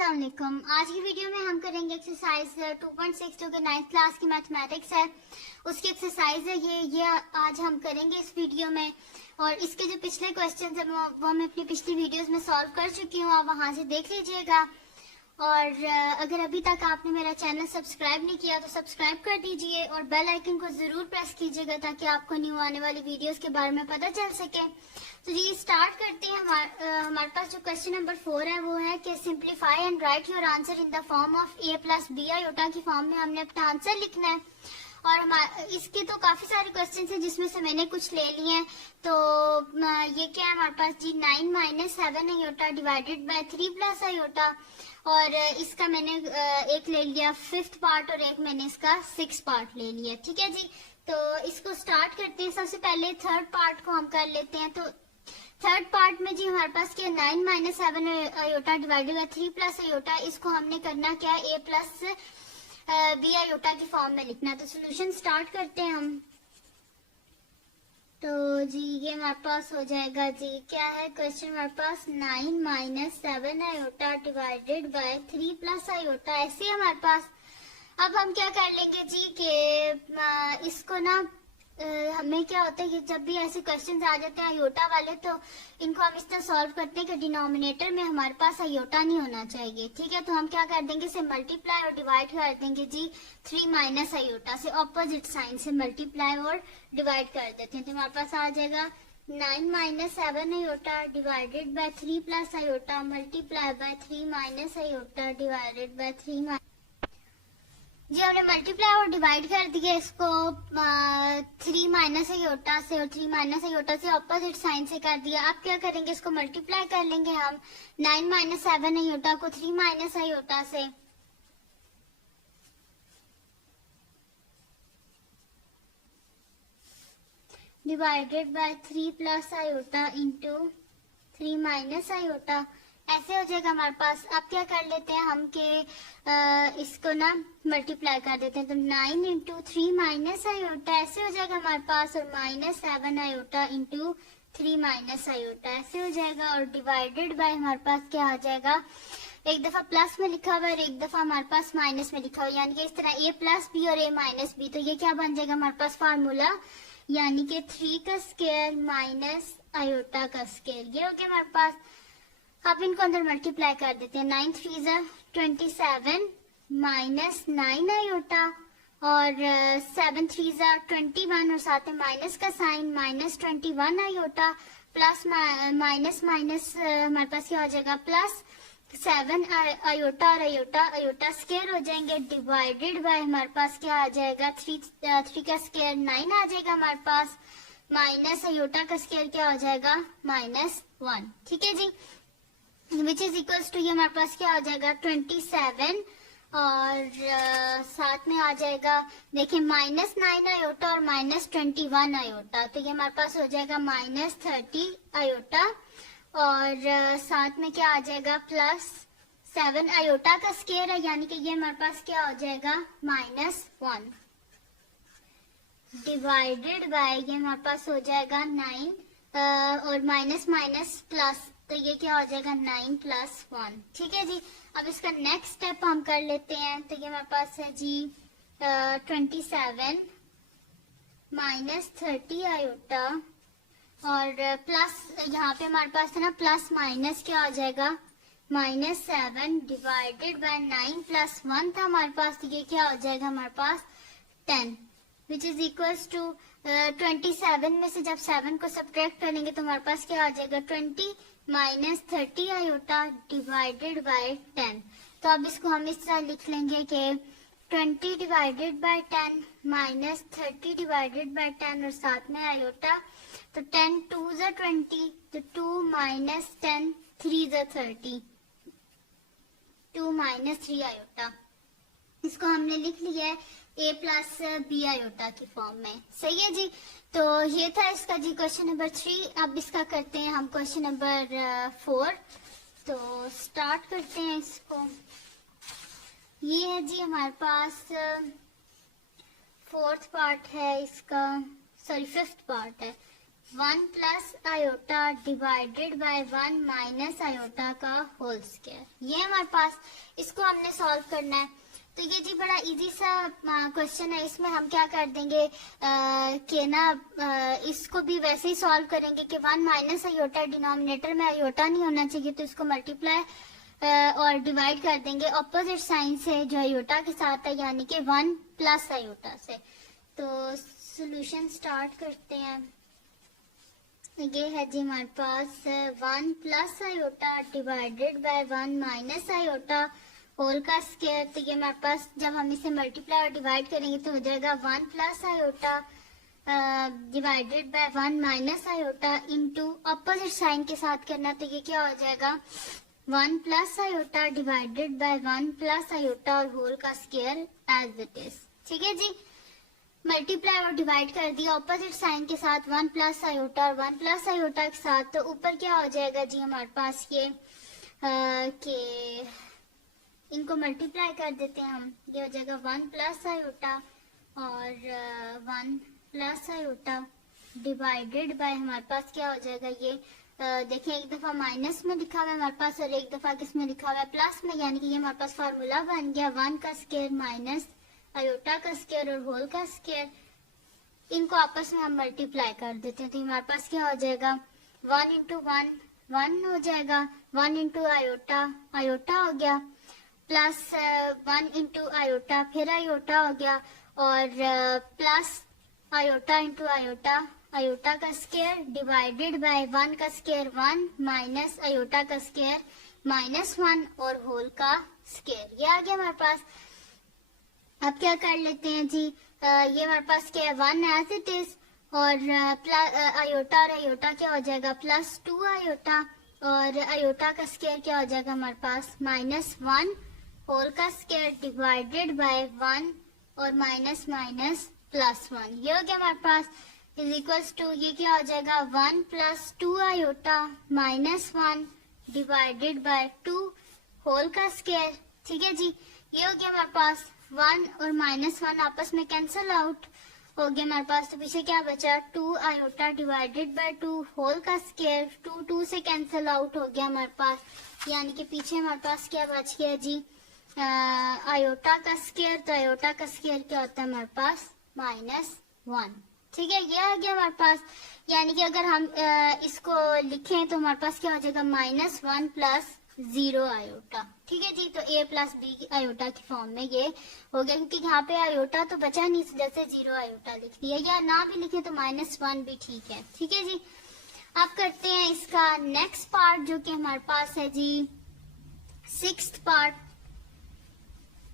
अस्सलाम वालेकुम। आज की वीडियो में हम करेंगे एक्सरसाइज 2.6 जो कि 9th क्लास की मैथमेटिक्स है, उसकी एक्सरसाइज है ये आज हम करेंगे इस वीडियो में। और इसके जो पिछले क्वेश्चन है वो मैं अपनी पिछली वीडियोस में सॉल्व कर चुकी हूँ, आप वहां से देख लीजिएगा। और अगर अभी तक आपने मेरा चैनल सब्सक्राइब नहीं किया तो सब्सक्राइब कर दीजिए और बेल आइकन को जरूर प्रेस कीजिएगा ताकि आपको न्यू आने वाली वीडियोस के बारे में पता चल सके। तो जी स्टार्ट करते हैं। हमारे पास जो क्वेश्चन नंबर 4 है वो है कि simplify and write your answer in the form of a plus b iota की फॉर्म में हमने अपना आंसर लिखना है। और इसके तो काफी सारे क्वेश्चन हैं जिसमें से मैंने कुछ ले लिए हैं। तो ये क्या है हमारे पास जी 9 minus 7 iota divided bye 3 plus iota. और इसका मैंने एक ले लिया 5th पार्ट और एक मैंने इसका 6th पार्ट ले लिया। ठीक है जी, तो इसको स्टार्ट करते हैं। सबसे पहले 3rd पार्ट को हम कर लेते हैं। तो 3rd पार्ट में जी हमारे पास क्या 9 minus 7 iota divided bye 3 plus iota, इसको हमने करना क्या है a प्लस बी आयोटा की फॉर्म में लिखना है। तो सोल्यूशन स्टार्ट करते हैं हम। तो जी ये हमारे पास हो जाएगा जी क्या है क्वेश्चन हमारे पास 9 minus 7 iota divided bye 3 plus iota, ऐसे हमारे पास। अब हम क्या कर लेंगे जी कि इसको ना हमें क्या होता है कि जब भी ऐसे क्वेश्चंस आ जाते हैं आयोटा वाले तो इनको हम इस तरह सॉल्व करते हैं कि डिनोमिनेटर में हमारे पास आयोटा नहीं होना चाहिए। ठीक है, तो हम क्या कर देंगे इसे मल्टीप्लाई और डिवाइड कर देंगे जी 3 माइनस आयोटा से, ऑपोजिट साइन से मल्टीप्लाई और डिवाइड कर देते हैं। तो हमारे पास आ जाएगा 9 minus 7 iota divided bye 3 plus iota multiply by 3 minus iota divided bye 3 जी हमने मल्टीप्लाई और डिवाइड कर दिया इसको 3 माइनस आयोटा से और 3 माइनस आयोटा से ऑपोजिट साइन से कर दिया। अब क्या करेंगे इसको मल्टीप्लाई कर लेंगे हम 9 माइनस 7 आयोटा को 3 माइनस आयोटा से, divided by 3 plus iota into 3 minus iota, ऐसे हो जाएगा हमारे पास। अब क्या कर लेते हैं हम के इसको ना मल्टीप्लाई कर देते हैं। तो 9 इंटू 3 माइनस आयोटा ऐसे हो जाएगा हमारे पास, और minus 7 iota into 3 minus iota ऐसे हो जाएगा। और डिवाइडेड बाय हमारे पास क्या आ जाएगा, एक दफा प्लस में लिखा हुआ है एक दफा हमारे पास माइनस में लिखा हुआ है, यानी कि इस तरह a प्लस बी और a माइनस बी। तो ये क्या बन जाएगा हमारे पास फार्मूला, यानी कि 3 का स्क्वायर माइनस आयोटा का स्क्वायर, ये हो गया हमारे पास। अब इनको अंदर मल्टीप्लाई कर देते हैं। 9 3 ज़ा 27 माइनस 9 आयोटा और 7 3 ज़ा 21 और साथ में माइनस का sign minus 21 iota plus minus minus हमारे पास क्या हो जाएगा प्लस 7 आयोटा और आयोटा आयोटा स्क्वायर हो जाएंगे, डिवाइडेड बाय हमारे पास क्या आ जाएगा 3 का स्क्वायर 9 आ जाएगा हमारे पास, माइनस आयोटा का स्क्वायर क्या हो जाएगा -1। ठीक है जी, विच इज इक्वल्स टू ये हमारे पास क्या हो जाएगा 27 और साथ में आ जाएगा देखिए -9 आयोटा और -21 आयोटा, तो ये हमारे पास हो जाएगा -30 आयोटा और साथ में क्या आ जाएगा +7 आयोटा का स्क्वायर है, यानी कि ये हमारे पास क्या हो जाएगा -1 डिवाइडेड बाय ये हमारे पास हो जाएगा 9 और माइनस माइनस प्लस, तो ये क्या हो जाएगा 9 + 1। ठीक है जी, अब इसका नेक्स्ट स्टेप हम कर लेते हैं। तो ये हमारे पास है जी 27 -30 आयोटा और प्लस यहाँ पे हमारे पास है ना प्लस माइनस क्या हो जाएगा -7 डिवाइडेड बाय 9 + 1 था हमारे पास, तो ये क्या हो जाएगा हमारे पास 10 विच इज इक्वल्स टू 27 में से जब 7 को सब्ट्रैक्ट करेंगे तो हमारे पास क्या आ जाएगा 20 -30 आयोटा डिवाइडेड बाय 10। तो अब इसको हम इस तरह लिख लेंगे कि 20 डिवाइडेड बाय 10 -30 डिवाइडेड बाय 10 और साथ में आयोटा, तो 10 2 ज़ा 20, तो 2 माइनस 10 3 ज़ा 30, 2 - 3 आयोटा, इसको हमने लिख लिया है a प्लस बी आयोटा की फॉर्म में। सही है जी, तो ये था इसका जी क्वेश्चन नंबर 3। अब इसका करते हैं हम क्वेश्चन नंबर 4। तो स्टार्ट करते हैं इसको। ये है जी हमारे पास 4th पार्ट है इसका, सॉरी 5th पार्ट है। 1 plus iota divided by 1 minus iota का होल स्क्वायर। ये हमारे पास, इसको हमने सॉल्व करना है। तो ये जी बड़ा इजी सा क्वेश्चन है। इसमें हम क्या कर देंगे कि ना इसको भी वैसे ही सॉल्व करेंगे कि 1 माइनस आयोटा, डिनोमिनेटर में आयोटा नहीं होना चाहिए, तो इसको मल्टीप्लाई और डिवाइड कर देंगे ऑपोजिट साइन से जो आयोटा के साथ है, यानी कि 1 प्लस आयोटा से। तो सॉल्यूशन स्टार्ट करते हैं। ये है जी हमारे पास 1 plus iota divided by 1 minus iota whole का स्क्वायर। तो ये हमारे पास जब हम इसे मल्टीप्लाई और डिवाइड करेंगे तो हो जाएगा 1 plus iota divided by 1 minus iota into opposite sign के साथ करना। तो ये क्या हो जाएगा 1 plus iota divided by 1 plus iota और होल का स्क्वायर एज इट इज। ठीक है जी, मल्टीप्लाई और डिवाइड कर दिया ऑपोजिट साइन के साथ 1 प्लस आयोटा और 1 प्लस आयोटा के साथ। तो ऊपर क्या हो जाएगा जी हमारे पास ये कि इनको मल्टीप्लाई कर देते हैं हम। ये हो जाएगा 1 प्लस आयोटा और 1 प्लस आयोटा डिवाइडेड बाय हमारे पास क्या हो जाएगा ये देखिए, एक दफा माइनस में लिखा हुआ है हमारे पास और एक दफा किसमें लिखा हुआ है प्लस में, यानी कि ये हमारे पास फार्मूला बन गया 1 का स्क्वायर माइनस आयोटा का स्क्वायर और होल का स्क्वायर। इनको आपस में हम मल्टीप्लाई कर देते हैं। तो हमारे पास क्या हो जाएगा 1 इंटू 1 1 हो जाएगा, 1 इंटू आयोटा आयोटा हो गया, प्लस 1 इंटू आयोटा फिर आयोटा हो गया और plus iota into iota iota का स्क्वायर डिवाइडेड बाय 1 का स्क्वायर 1 माइनस आयोटा का स्क्वायर -1 और होल का स्क्वायर। ये आ गया हमारे पास। अब क्या कर लेते हैं जी, ये हमारे पास क्या है 1 एज इट इज और आयोटा और आयोटा क्या हो जाएगा +2 आयोटा और आयोटा का स्क्वायर क्या हो जाएगा हमारे पास -1 होल का स्क्वायर डिवाइडेड बाय 1 और माइनस +1। ये हो गया हमारे पास इज इक्वल्स टू ये क्या हो जाएगा 1 + 2 आयोटा -1 डिवाइडेड बाय 2 होल का स्क्वायर। ठीक है जी, ये हो गया हमारे पास 1 और -1 आपस में कैंसिल आउट हो गया हमारे पास। तो पीछे क्या बचा 2 आयोटा डिवाइडेड बाय 2 होल का स्क्वायर, 2 से कैंसिल आउट हो गया हमारे पास, यानी कि पीछे हमारे पास क्या बच गया जी आयोटा का स्क्वायर। तो आयोटा का स्क्वायर क्या होता है हमारे पास -1। ठीक है, ये आ गया हमारे पास, यानी कि अगर हम इसको लिखें तो हमारे पास क्या हो जाएगा -1 + 0 आयोटा। ठीक है जी, तो a + b आयोटा की फॉर्म में ये हो गया, क्योंकि यहाँ पे आयोटा तो बचा नहीं, जैसे 0 आयोटा लिख दिया, या ना भी लिखे तो -1 भी ठीक है। ठीक है जी, अब करते हैं इसका नेक्स्ट पार्ट जो कि हमारे पास है जी 6th पार्ट,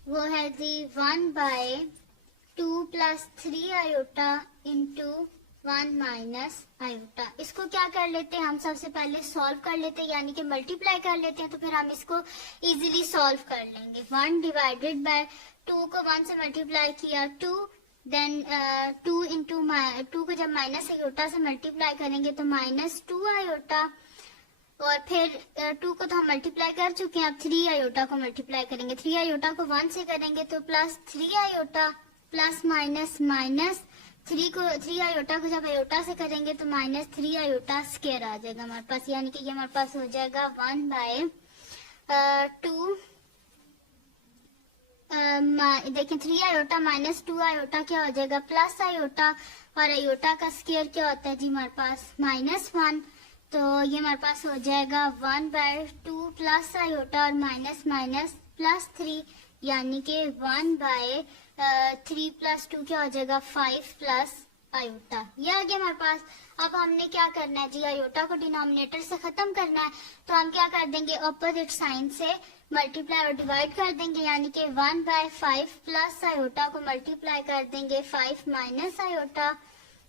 वो है जी 1/2 + 3 आयोटा इंटू 1 माइनस आयोटा। इसको क्या कर लेते हैं हम सबसे पहले सॉल्व कर लेते हैं, यानी कि मल्टीप्लाई कर लेते हैं, तो फिर हम इसको इजीली सॉल्व कर लेंगे। 1 डिवाइडेड बाय 2 को 1 से मल्टीप्लाई किया 2, देन 2 इंटू 2 को जब माइनस आयोटा से मल्टीप्लाई करेंगे तो -2 आयोटा और फिर 2 को तो हम मल्टीप्लाई कर चुके हैं, अब 3 आयोटा को मल्टीप्लाई करेंगे। 3 आयोटा को 1 से करेंगे तो +3 आयोटा प्लस माइनस 3 आयोटा को जब आयोटा से करेंगे तो -3 आयोटा स्क्वायर आ जाएगा हमारे पास, यानी कि ये हमारे पास हो जाएगा 1/2 देखिए 3 आयोटा -2 आयोटा क्या हो जाएगा प्लस आयोटा और आयोटा का स्क्वायर क्या होता है जी हमारे पास -1। तो ये हमारे पास हो जाएगा 1/2 प्लस आयोटा और माइनस +3, यानी कि 1/3 + 2 क्या हो जाएगा 5 प्लस आयोटा। ये आ गया हमारे पास। अब हमने क्या करना है जी आयोटा को डिनोमिनेटर से खत्म करना है, तो हम क्या कर देंगे ऑपोजिट साइन से मल्टीप्लाई और डिवाइड कर देंगे, यानी कि 1/5 प्लस आयोटा को मल्टीप्लाई कर देंगे 5 माइनस आयोटा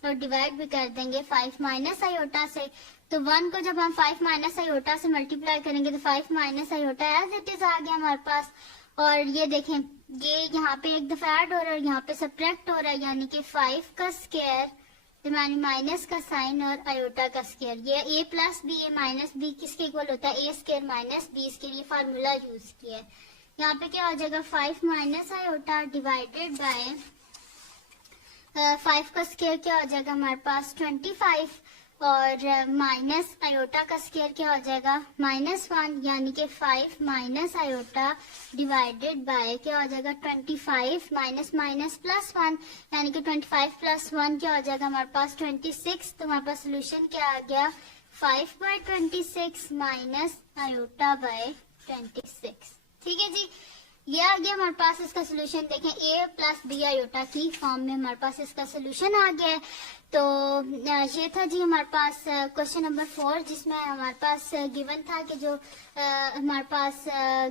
और डिवाइड भी कर देंगे 5 माइनस आयोटा से। तो 1 को जब हम 5 माइनस आयोटा से मल्टीप्लाई करेंगे तो 5 minus iota as it is आ गया हमारे पास। और ये देखें ये यहाँ पे एक दफा ऐड हो रहा है, यहाँ पे सब्ट्रैक्ट हो रहा है, यानी कि 5 का स्क्वायर यानी माइनस का साइन और आयोटा का स्क्वायर। ये a + b -b किसके इक्वल होता है a² - b, इसके लिए फार्मूला यूज किया है। यहाँ पे क्या हो जाएगा 5 माइनस आयोटा डिवाइडेड बाय 5 का स्क्वायर क्या हो जाएगा हमारे पास 25 और माइनस आयोटा का स्क्वायर क्या हो जाएगा -1, यानी कि 5 माइनस आयोटा डिवाइडेड बाय क्या हो जाएगा 25 माइनस माइनस प्लस 1, यानी कि 25 प्लस 1 क्या हो जाएगा हमारे पास 26। तो हमारे पास सोल्यूशन क्या आ गया 5/26 माइनस आयोटा बाय 26। ठीक है जी, ये आ गया हमारे पास इसका सोल्यूशन। देखें a प्लस बी आयोटा की फॉर्म में हमारे पास इसका सोल्यूशन आ गया है। तो ये था जी हमारे पास क्वेश्चन नंबर 4, जिसमें हमारे पास गिवन था कि जो हमारे पास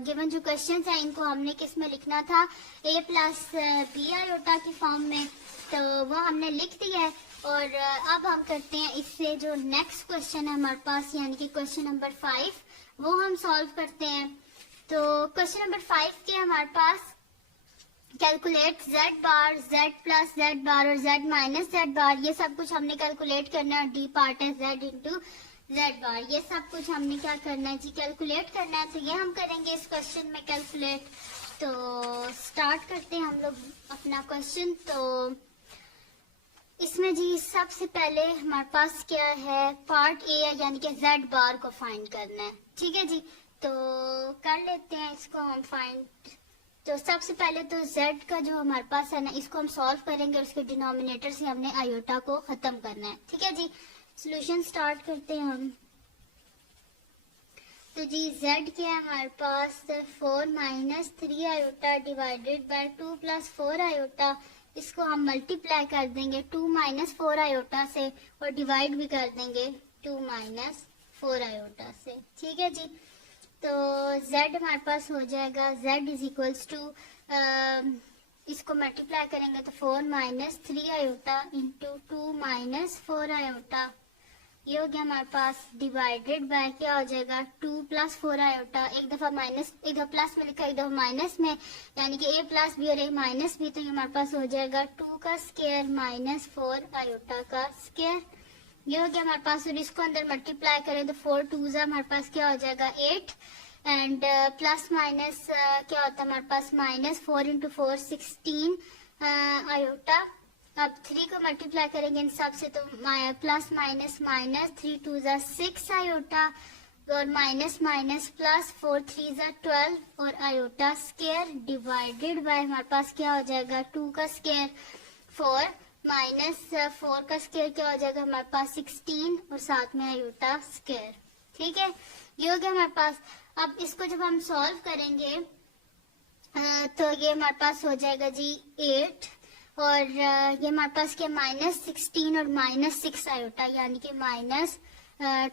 गिवन जो क्वेश्चन हैं इनको हमने किस में लिखना था, a प्लस बी आयोटा की फॉर्म में। तो वो हमने लिख दिया है। और अब हम करते हैं इससे जो नेक्स्ट क्वेश्चन है हमारे पास, यानी कि क्वेश्चन नंबर 5, वो हम सॉल्व करते हैं। तो क्वेश्चन नंबर 5 के हमारे पास कैलकुलेट z बार, z प्लस z बार और z माइनस z बार, ये सब कुछ हमने कैलकुलेट करना है। d पार्ट है z इंटू z बार, ये सब कुछ हमने क्या करना है जी कैलकुलेट करना है। तो ये हम करेंगे इस क्वेश्चन में कैलकुलेट। तो स्टार्ट करते हैं हम लोग अपना क्वेश्चन। तो इसमें जी सबसे पहले हमारे पास क्या है पार्ट ए है, यानी कि z बार को फाइंड करना है। ठीक है जी, तो कर लेते हैं इसको हम फाइंड। तो सबसे पहले तो z का जो हमारे पास है ना, इसको हम सॉल्व करेंगे। उसके डिनोमिनेटर से हमने आयोटा को खत्म करना है। ठीक है जी, सॉल्यूशन स्टार्ट करते हैं हम। तो जी z क्या है हमारे पास 4 minus 3 iota divided bye 2 plus 4 iota. इसको हम मल्टीप्लाई कर देंगे 2 माइनस 4 आयोटा से और डिवाइड भी कर देंगे 2 माइनस 4 आयोटा से। ठीक है जी, तो z हमारे पास हो जाएगा z इज इक्वल्स टू, इसको मल्टीप्लाई करेंगे तो 4 minus 3 iota into 2 minus 4 iota, ये हो गया हमारे पास डिवाइडेड बाय क्या हो जाएगा 2 प्लस 4 आयोटा। एक दफा माइनस, एक दफा प्लस में लिखा, एक दफा माइनस में, यानी कि a प्लस बी और a माइनस बी। तो ये हमारे पास हो जाएगा 2 का स्क्वायर माइनस 4 आयोटा का स्क्वायर, ये हो गया हमारे पास। और इसको अंदर मल्टीप्लाई करें तो 4 2 हमारे पास क्या हो जाएगा 8, एंड प्लस माइनस क्या होता है हमारे पास माइनस 4 इंटू 4 16 आयोटा। अब 3 को मल्टीप्लाई करेंगे इन सब से तो प्लस माइनस माइनस 3 2 6 आयोटा और माइनस माइनस प्लस 4 3 12 और आयोटा स्क्वायर डिवाइडेड बाय हमारे पास क्या हो जाएगा 2 का स्क्वायर 4 माइनस 4 का स्क्वायर क्या हो जाएगा हमारे पास 16 और साथ में आयोटा स्क्वायर। ठीक है, ये हो गया हमारे पास। अब इसको जब हम सॉल्व करेंगे तो ये हमारे पास हो जाएगा जी 8 और ये हमारे पास क्या माइनस 16 और माइनस 6 आयोटा, यानी कि माइनस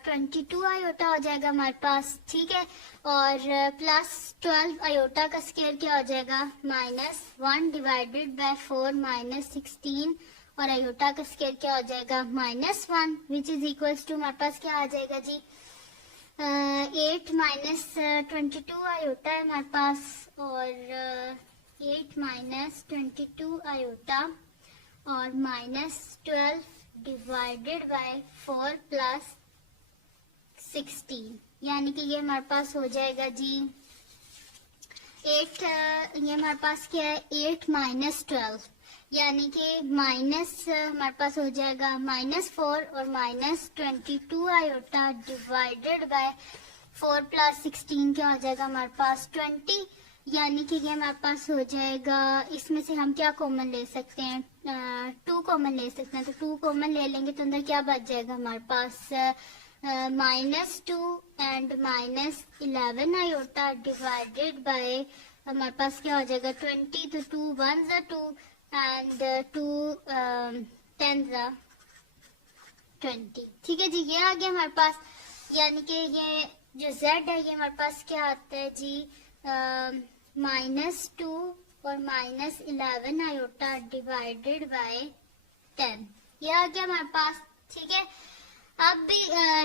22 आयोटा हो जाएगा हमारे पास। ठीक है, और प्लस 12 आयोटा का स्क्वायर क्या हो जाएगा माइनस 1 डिवाइडेड बाय 4 माइनस 16 और आयोटा का स्क्वायर क्या हो जाएगा minus 1, which is equals to हमारे पास क्या आ जाएगा जी 8 माइनस 22 आयोटा है हमारे पास और 8 माइनस 22 आयोटा और माइनस 12 डिवाइडेड बाय 4 प्लस 16, यानी कि ये हमारे पास हो जाएगा जी 8, ये हमारे पास क्या है 8 माइनस 12, यानी कि माइनस हमारे पास हो जाएगा माइनस 4 और minus 22 iota divided bye 4 plus 16 क्या हो जाएगा हमारे पास 20, यानी कि ये हमारे पास हो जाएगा। इसमें से हम क्या कॉमन ले सकते हैं 2 कॉमन ले सकते हैं। तो 2 कॉमन ले लेंगे तो अंदर क्या बच जाएगा हमारे पास minus 2 and minus 11 iota divided by हमारे पास क्या हो जाएगा 20। तो 2 1 2 एंड 2 10 20। ठीक है जी, ये आ गया हमारे पास, यानी कि ये जो z है ये हमारे पास क्या आता है जी माइनस 2 और माइनस 11 आयोटा डिवाइडेड बाय 10, ये आ गया हमारे पास। ठीक है, अब भी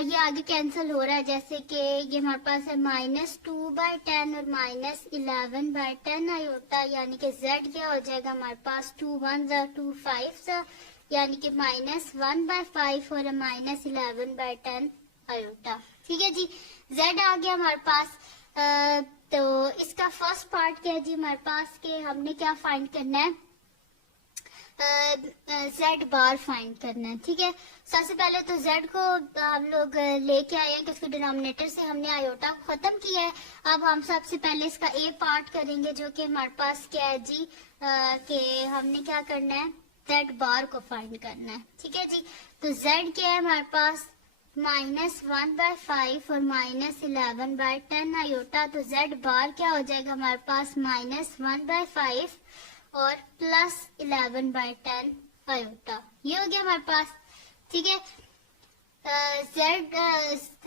ये आगे कैंसिल हो रहा है, जैसे कि ये हमारे पास है -2/10 और -11/10 आयोटा, यानी कि z क्या हो जाएगा हमारे पास 2 1 2 5 यानी कि -1/5 और -11/10 आयोटा। ठीक है जी, z आ गया हमारे पास। तो इसका फर्स्ट पार्ट क्या है जी हमारे पास के हमने क्या फाइंड करना है, जेड बार फाइंड करना है। ठीक है, सबसे पहले तो जेड को हम लोग लेके आए हैं कि उसके डिनोमिनेटर से हमने आयोटा खत्म किया है। अब हम सबसे पहले इसका ए पार्ट करेंगे, जो कि हमारे पास क्या है जी, कि हमने क्या करना है, जेड बार को फाइंड करना है। ठीक है जी, तो जेड क्या है हमारे पास, -1/5 और -11/10 आयोटा। तो जेड बार क्या हो जाएगा हमारे पास, -1/5 और +11/10 आयोटा। ये हो गया हमारे पास। ठीक है, जेड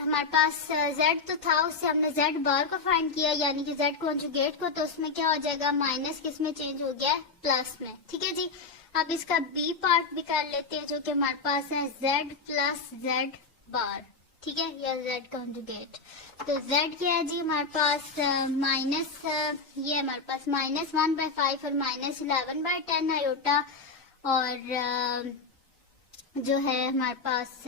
हमारे पास जेड तो था, उससे हमने जेड बार को फाइंड किया, यानी कि जेड कॉन्जुगेट को, तो उसमें क्या हो जाएगा, माइनस किस में चेंज हो गया, प्लस में। ठीक है जी, अब इसका बी पार्ट भी कर लेते हैं, जो कि हमारे पास है जेड प्लस जेड बार। ठीक है, या जेड कॉन्जुगेट। तो जेड क्या है जी हमारे पास, माइनस ये हमारे पास -1/5 और -11/10 आयोटा। और जो है हमारे पास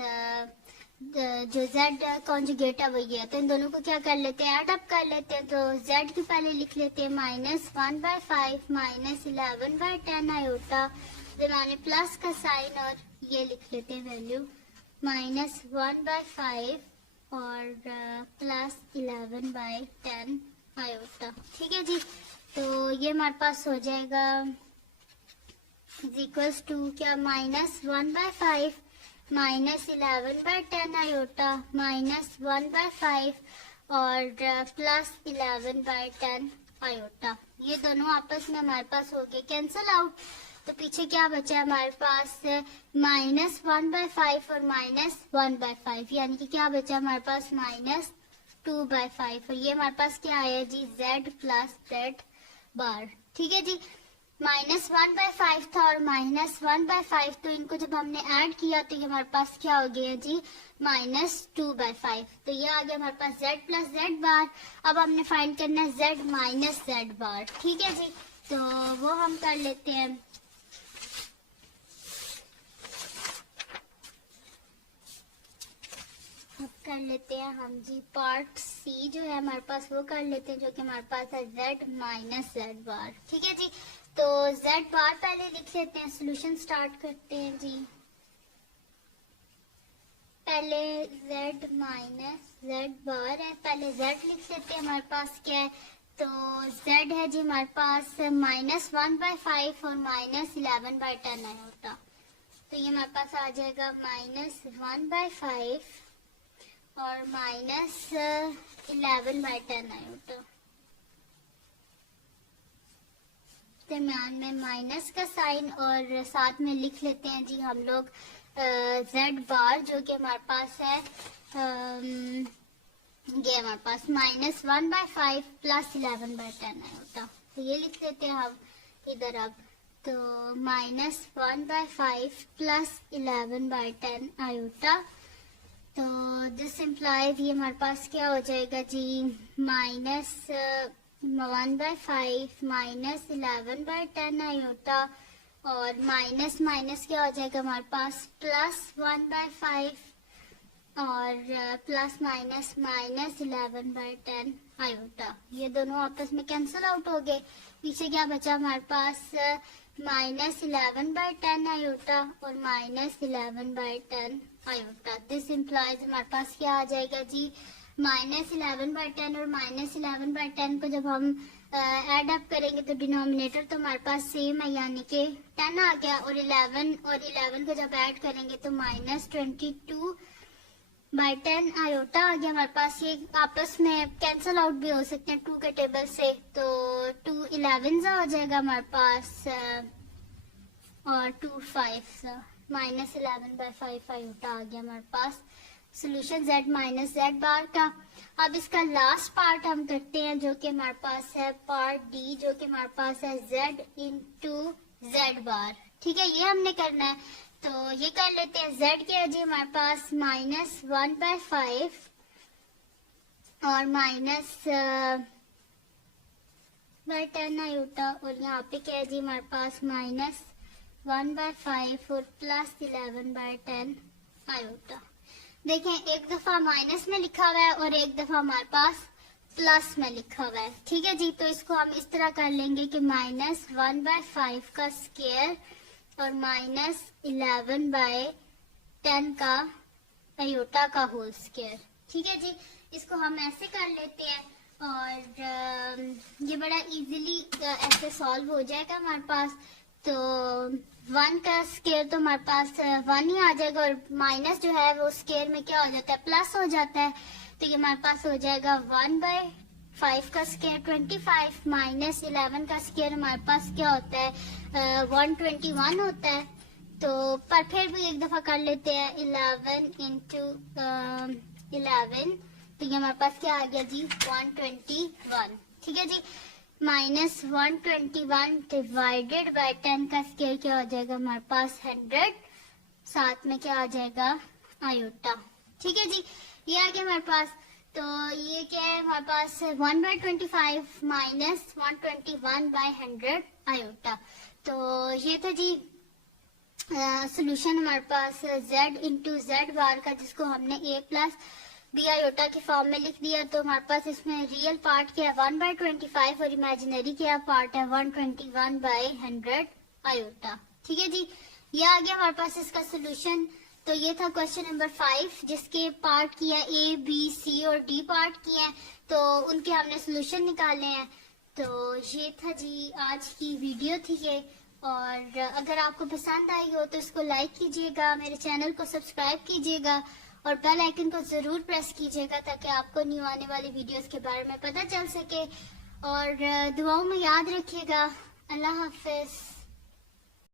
जो जेड कॉन्जुगेट है वो ये है। तो इन दोनों को क्या कर लेते हैं, एड अप कर लेते हैं। तो जेड की पहले लिख लेते हैं -1/5 -11/10 आयोटा, मैंने प्लस का साइन और ये लिख लेते हैं वैल्यू -1/5 और +11/10 आयोटा। ठीक है जी, तो ये हमारे पास हो जाएगा इक्वल्स टू क्या, -1/5 -11/10 आयोटा -1/5 और +11/10 आयोटा। ये दोनों आपस में हमारे पास हो गए कैंसल आउट। तो पीछे क्या बचा हमारे पास, -1/5 और -1/5, यानी कि क्या बचा हमारे पास, -2/5। और ये हमारे पास क्या आया जी, z प्लस जेड बार। ठीक है जी, -1/5 था और -1/5, तो इनको जब हमने ऐड किया तो ये हमारे पास क्या हो गया जी, -2/5। तो ये आ गया हमारे पास z प्लस जेड बार। अब हमने फाइंड करना है z माइनस जेड बार। ठीक है जी, तो वो हम कर लेते हैं। अब कर लेते हैं हम जी पार्ट सी जो है हमारे पास, वो कर लेते हैं, जो कि हमारे पास है z माइनस जेड बार। ठीक है जी, तो z बार पहले लिख लेते हैं, सोल्यूशन स्टार्ट करते हैं जी। पहले z माइनस जेड बार है, पहले z लिख लेते हैं, हमारे पास क्या है, तो z है जी हमारे पास -1/5 और -11/10 आयोटा। तो ये हमारे पास आ जाएगा -1/5 और -11/10 आयोटा। दरम्यान में माइनस का साइन और साथ में लिख लेते हैं जी हम लोग जेड बार, जो कि हमारे पास है ये हमारे पास -1/5 +11/10 आयोटा। तो ये लिख लेते हैं हम इधर। अब तो -1/5 +11/10 आयोटा। तो दिस इम्प्लाइज ये हमारे पास क्या हो जाएगा जी, -1/5 -11/10 आयोटा, और माइनस माइनस क्या हो जाएगा हमारे पास, +1/5 और प्लस माइनस -11/10 आयोटा। ये दोनों आपस में कैंसिल आउट हो गए। पीछे क्या बचा हमारे पास, -11/10 आयोटा और -11/10 आयोटा। दिस इम्प्लाइज हमारे पास क्या आ जाएगा जी, -11/10 और -11/10 को जब हम ऐड अप करेंगे तो डिनोमिनेटर तो हमारे पास सेम है, यानी कि 10 आ गया, और 11 को जब ऐड करेंगे तो -22/10 आयोटा आ गया हमारे पास। ये आपस में कैंसल आउट भी हो सकते हैं 2 के टेबल से, तो 2 11 हो जाएगा हमारे पास, और 2 5 -11/5 आयोटा आ गया हमारे पास। सोल्यूशन z माइनस जेड बार का। अब इसका लास्ट पार्ट हम करते हैं, जो कि हमारे पास है पार्ट डी, जो कि हमारे पास है z इंटू जेड बार। ठीक है, ये हमने करना है, तो ये कर लेते हैं। z क्या है जी हमारे पास, -1/5 और -10 आयोटा, और यहाँ पे क्या है जी हमारे पास, -1/5 और +11/10 आयोटा। देखें, एक दफा माइनस में लिखा हुआ है और एक दफा हमारे पास प्लस में लिखा हुआ है। ठीक है जी, तो इसको हम इस तरह कर लेंगे कि -1/5 का स्क्वायर और -11/10 का आयोटा का होल स्क्वायर। ठीक है जी, इसको हम ऐसे कर लेते हैं और ये बड़ा इजीली ऐसे सॉल्व हो जाएगा हमारे पास। तो 1 का स्क्वायर तो हमारे पास 1 ही आ जाएगा और माइनस जो है वो स्क्वायर में क्या हो जाता है, प्लस हो जाता है। तो ये हमारे पास हो जाएगा 1/5 का स्क्वायर 25 -11 का स्क्वायर हमारे पास क्या होता है 121 होता है। तो पर फिर भी एक दफा कर लेते हैं 11 इंटू 11, तो ये हमारे पास क्या आ गया जी 121। ठीक है जी, -121 डिवाइडेड बाय 10 का स्क्वायर क्या हो जाएगा हमारे पास 100, साथ में क्या आ जाएगा आयोटा। ठीक है जी, ये आ गया हमारे पास। तो ये क्या है हमारे पास 1/25 -121/100 आयोटा। तो ये था जी सोल्यूशन हमारे पास z इंटू जेड बार का, जिसको हमने a प्लस बी आयोटा के फॉर्म में लिख दिया। तो हमारे पास इसमें रियल पार्ट क्या है 1/25 और इमेजिनरी क्या पार्ट है 121/100 आयोटा। ठीक है जी, ये आ गया हमारे पास इसका सोल्यूशन। तो ये था क्वेश्चन नंबर 5, जिसके पार्ट किया a, b, c और d पार्ट किए हैं, तो उनके हमने सोल्यूशन निकाले हैं। तो ये था जी आज की वीडियो थी ये, और अगर आपको पसंद आई हो तो इसको लाइक कीजिएगा, मेरे चैनल को सब्सक्राइब कीजिएगा और बेल आइकन को जरूर प्रेस कीजिएगा ताकि आपको न्यू आने वाली वीडियोस के बारे में पता चल सके। और दुआओं में याद रखिएगा। अल्लाह हाफिज।